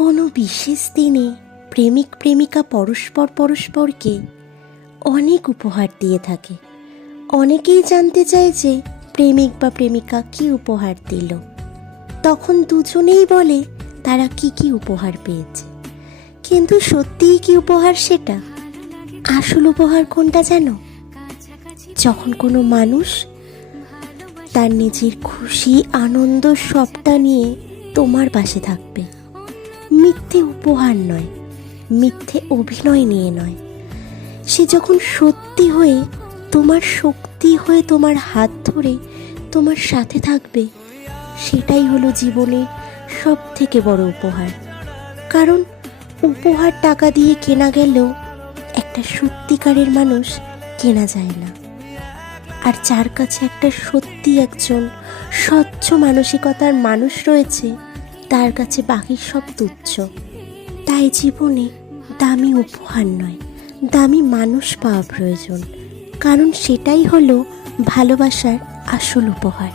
কোনো বিশেষ দিনে প্রেমিক প্রেমিকা পরস্পরকে অনেক উপহার দিয়ে থাকে। অনেকেই জানতে চায় যে প্রেমিক বা প্রেমিকা কী উপহার দিল। তখন দুজনেই বলে তারা কি উপহার পেয়েছে, কিন্তু সত্যিই কি উপহার সেটা? আসল উপহার কোনটা জানো? যখন কোনো মানুষ তার নিজের খুশি আনন্দ সবটা নিয়ে তোমার পাশে থাকবে, মিথ্যে উপহার নয়, মিথ্যে অভিনয় নিয়ে নয়। সে যখন সত্যি হয়ে তোমার শক্তি হয়ে তোমার হাত ধরে তোমার সাথে থাকবে, সেটাই হলো জীবনের সব থেকে বড় উপহার। কারণ উপহার টাকা দিয়ে কেনা গেলেও একটা সত্যিকারের মানুষ কেনা যায় না। আর যার কাছে একটা সত্যি একজন স্বচ্ছ মানসিকতার মানুষ রয়েছে, তার কাছে বাকি সব তুচ্ছ। তাই জীবনে দামি উপহার নয়, দামি মানুষ পাওয়া প্রয়োজন। কারণ সেটাই হলো ভালোবাসার আসল উপহার।